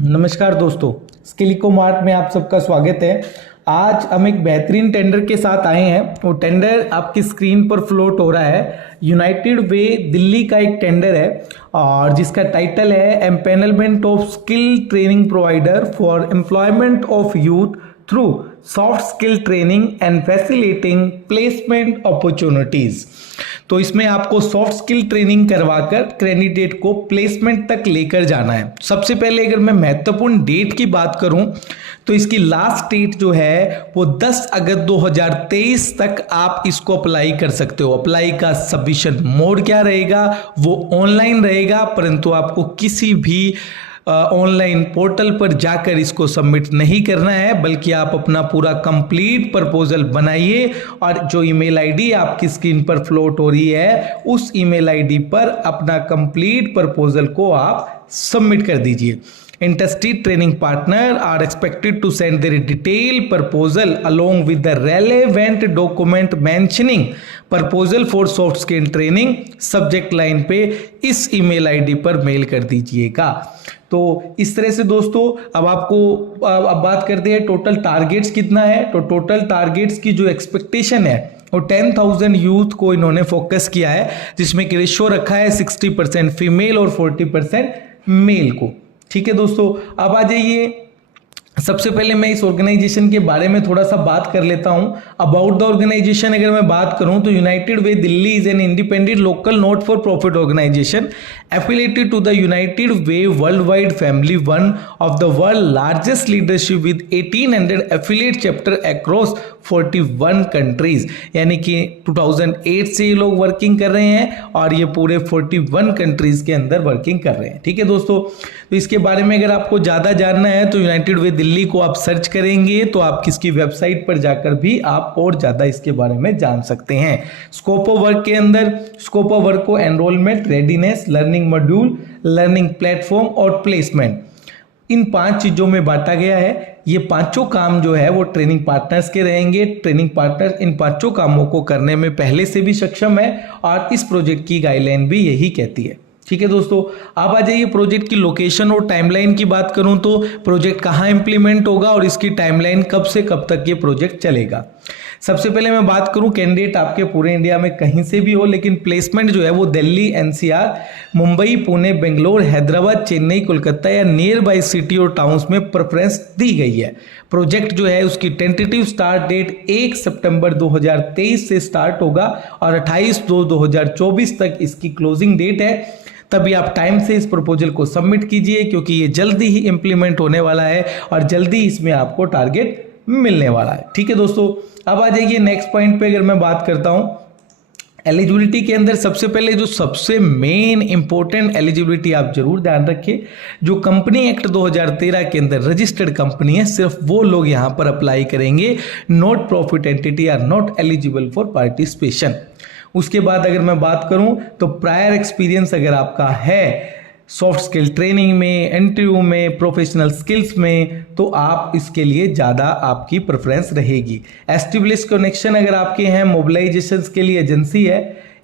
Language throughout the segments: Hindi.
नमस्कार दोस्तों, स्किलिको मार्ट में आप सबका स्वागत है। आज हम एक बेहतरीन टेंडर के साथ आए हैं। वो टेंडर आपकी स्क्रीन पर फ्लोट हो रहा है। यूनाइटेड वे दिल्ली का एक टेंडर है और जिसका टाइटल है empanelment of skill training provider for employment of youth through soft skill training and facilitating placement opportunities. तो इसमें आपको सॉफ्ट स्किल ट्रेनिंग करवाकर कैंडिडेट को प्लेसमेंट तक लेकर जाना है। सबसे पहले अगर मैं महत्वपूर्ण डेट की बात करूं तो इसकी लास्ट डेट जो है वो 10 अगस्त 2023 तक आप इसको अप्लाई कर सकते हो। अप्लाई का सबमिशन मोड क्या रहेगा, वो ऑनलाइन रहेगा, परंतु आपको किसी भी ऑनलाइन पोर्टल पर जाकर इसको सबमिट नहीं करना है, बल्कि आप अपना पूरा कंप्लीट प्रपोजल बनाइए और जो ईमेल आईडी आपकी स्क्रीन पर फ्लोट हो रही है उस ईमेल आईडी पर अपना कंप्लीट प्रपोजल को आप सबमिट कर दीजिए। Interested training partner are expected to send their detailed proposal along with the relevant document mentioning proposal for soft skill training subject line पे इस ईमेल आईडी पर मेल कर दीजिएगा। तो इस तरह से दोस्तों अब बात करते हैं टोटल टारगेट्स कितना है। तो टोटल टारगेट्स की जो एक्सपेक्टेशन है वो 10,000 यूथ को इन्होंने फोकस किया है, जिसमें कि रेशियो रखा है 60% फीमेल और 40% मेल को। ठीक है दोस्तों, अब आ जाइए। सबसे पहले मैं इस ऑर्गेनाइजेशन के बारे में थोड़ा सा बात कर लेता हूं। अबाउट द ऑर्गेनाइजेशन अगर मैं बात करूं तो United Way Delhi is an independent local not for profit organisation affiliated to the United Way world wide family, one of the world largest leadership with 1800 affiliate chapter across 41 countries. यानी कि 2008 से ये लोग वर्किंग कर रहे हैं और ये पूरे 41 कंट्रीज के अंदर वर्किंग कर रहे हैं। ठीक है दोस्तों, तो इसके बारे में अगर आपको ज्यादा जानना है तो यूनाइटेड वे दिल्ली को आप सर्च करेंगे तो आप किसकी वेबसाइट पर जाकर भी आप और ज्यादा इसके बारे में जान सकते हैं। स्कोप ऑफ वर्क के अंदर स्कोप ऑफ वर्क को enrolment, readiness, learning module, learning platform और प्लेसमेंट, इन 5 चीजों में बांटा गया है। ये पांचों काम जो है वो ट्रेनिंग पार्टनर्स के रहेंगे। ट्रेनिंग पार्टनर इन पांचों कामों को करने में पहले से भी सक्षम है और इस प्रोजेक्ट की गाइडलाइन भी यही कहती है। ठीक है दोस्तों, अब आ जाइए प्रोजेक्ट की लोकेशन और टाइमलाइन की बात करूं तो प्रोजेक्ट कहां इंप्लीमेंट होगा और इसकी टाइमलाइन कब से कब तक ये प्रोजेक्ट चलेगा। सबसे पहले मैं बात करूं, कैंडिडेट आपके पूरे इंडिया में कहीं से भी हो, लेकिन प्लेसमेंट जो है वो दिल्ली, एनसीआर, मुंबई, पुणे, बेंगलोर, हैदराबाद, चेन्नई, कोलकाता या नियर बाई सिटी और टाउन्स में प्रेफरेंस दी गई है। प्रोजेक्ट जो है उसकी टेंटेटिव स्टार्ट डेट 1 सितंबर 2023 से स्टार्ट होगा और 28/2/2024 तक इसकी क्लोजिंग डेट है। तभी आप टाइम से इस प्रपोजल को सबमिट कीजिए क्योंकि ये जल्दी ही इंप्लीमेंट होने वाला है और जल्दी इसमें आपको टारगेट मिलने वाला है। ठीक है दोस्तों, अब आ जाइए नेक्स्ट पॉइंट पे। अगर मैं बात करता हूं एलिजिबिलिटी के अंदर, सबसे पहले जो सबसे मेन इंपॉर्टेंट एलिजिबिलिटी आप जरूर ध्यान रखिए, जो कंपनी एक्ट 2013 के अंदर रजिस्टर्ड कंपनी है सिर्फ वो लोग यहां पर अप्लाई करेंगे। Not profit entity are not eligible for participation. उसके बाद अगर मैं बात करूं तो प्रायर एक्सपीरियंस अगर आपका है सॉफ्ट स्किल ट्रेनिंग में, इंटरव्यू में, प्रोफेशनल स्किल्स में, तो आप इसके लिए ज़्यादा आपकी प्रेफरेंस रहेगी। एस्टेब्लिश कनेक्शन अगर आपके हैं, मोबिलाइजेशन के लिए एजेंसी है,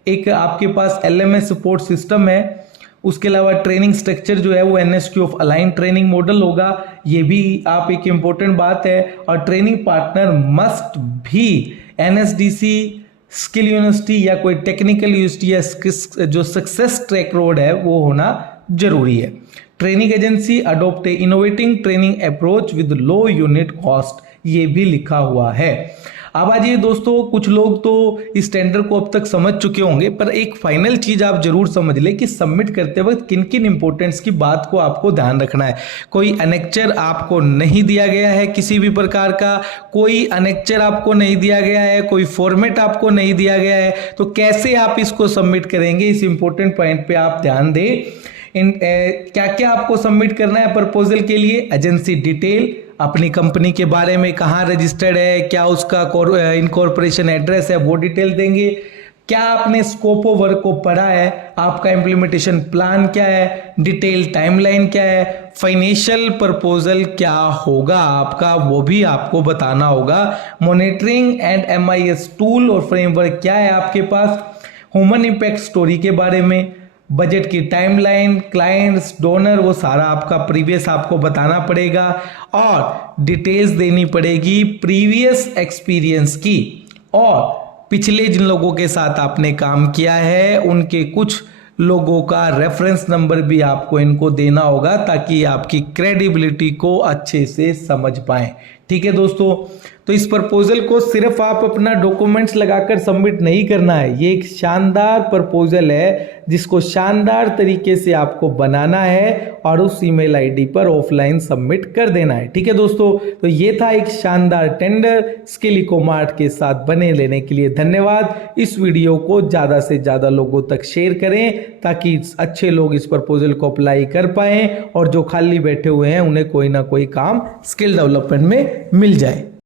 एक आपके पास LMS सपोर्ट सिस्टम है, उसके अलावा ट्रेनिंग स्ट्रक्चर जो है वो NSQ of align training model होगा। ये भी आप एक इम्पोर्टेंट बात है। और ट्रेनिंग पार्टनर मस्ट भी NSDC, स्किल यूनिवर्सिटी या कोई टेक्निकल यूनिवर्सिटी या जो सक्सेस ट्रैक रोड है वो होना जरूरी है। Training agency adopt a innovating training approach with low unit cost, ये भी लिखा हुआ है। अब आ जाइए दोस्तों, कुछ लोग तो इस टेंडर को अब तक समझ चुके होंगे, पर एक फाइनल चीज आप जरूर समझ लें कि सबमिट करते वक्त किन किन इंपॉर्टेंट्स की बात को आपको ध्यान रखना है। कोई अनेक्चर आपको नहीं दिया गया है, किसी भी प्रकार का कोई अनेक्चर आपको नहीं दिया गया है, कोई फॉर्मेट आपको नहीं दिया गया है, तो कैसे आप इसको सबमिट करेंगे, इस इंपॉर्टेंट पॉइंट पे आप ध्यान दें। क्या क्या आपको सबमिट करना है प्रपोजल के लिए, एजेंसी डिटेल, अपनी कंपनी के बारे में, कहाँ रजिस्टर्ड है, क्या उसका इनकॉर्पोरेशन एड्रेस है, वो डिटेल देंगे। क्या आपने स्कोप ऑफ वर्क को पढ़ा है, आपका इम्प्लीमेंटेशन प्लान क्या है, डिटेल टाइमलाइन क्या है, फाइनेंशियल प्रपोजल क्या होगा आपका वो भी आपको बताना होगा। मॉनिटरिंग एंड MIS टूल और फ्रेमवर्क क्या है आपके पास, ह्यूमन इम्पैक्ट स्टोरी के बारे में, बजट की टाइमलाइन, क्लाइंट्स, डोनर, वो सारा आपका प्रीवियस आपको बताना पड़ेगा और डिटेल्स देनी पड़ेगी प्रीवियस एक्सपीरियंस की, और पिछले जिन लोगों के साथ आपने काम किया है उनके कुछ लोगों का रेफरेंस नंबर भी आपको इनको देना होगा ताकि आपकी क्रेडिबिलिटी को अच्छे से समझ पाएं। ठीक है दोस्तों, तो इस प्रपोजल को सिर्फ आप अपना डॉक्यूमेंट्स लगाकर सबमिट नहीं करना है। ये एक शानदार प्रपोजल है जिसको शानदार तरीके से आपको बनाना है और उस ईमेल आईडी पर ऑफलाइन सबमिट कर देना है। ठीक है दोस्तों, तो ये था एक शानदार टेंडर। स्किल इकोमार्ट के साथ बने लेने के लिए धन्यवाद। इस वीडियो को ज़्यादा से ज़्यादा लोगों तक शेयर करें ताकि अच्छे लोग इस प्रपोजल को अप्लाई कर पाएं और जो खाली बैठे हुए हैं उन्हें कोई ना कोई काम स्किल डेवलपमेंट में मिल जाए।